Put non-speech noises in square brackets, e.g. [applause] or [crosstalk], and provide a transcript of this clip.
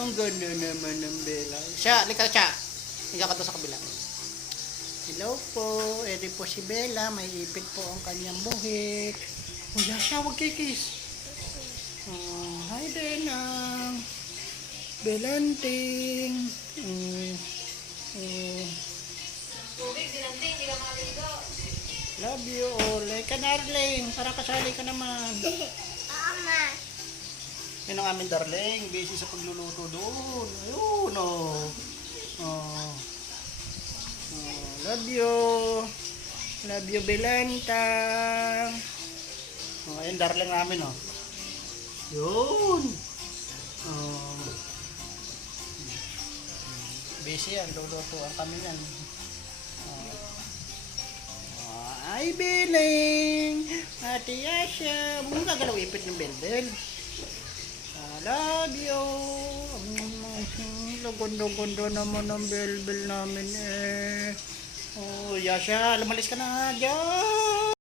Ang ganda naman ng Bella. Siya, lika siya. Higa ka doon sa kabila. Hello po, edi po si Bella. May ipit po ang kanyang buhik. Uya siya, huwag kikis. Uh, hi, Benang. Belanting. Mm, mm, love you all. Like ka, darling. Para kasali ka naman. [laughs] Yun ang aming darling. Busy sa pagluluto doon. Ayun, oh. Oh. Oh, love you. Love you, Belantang. Oh, ayun, darling namin, oh. Yun. Oh. Busy yan. Lulutuan kami yan. Oh. Oh, ay, Beling. Ate Yasha. Mung gagalaw ipit ng bel-bel. I love you. Lagondo-gondo naman ang bel-bel namin eh. Oh, Yasha, lumalis ka na dyan.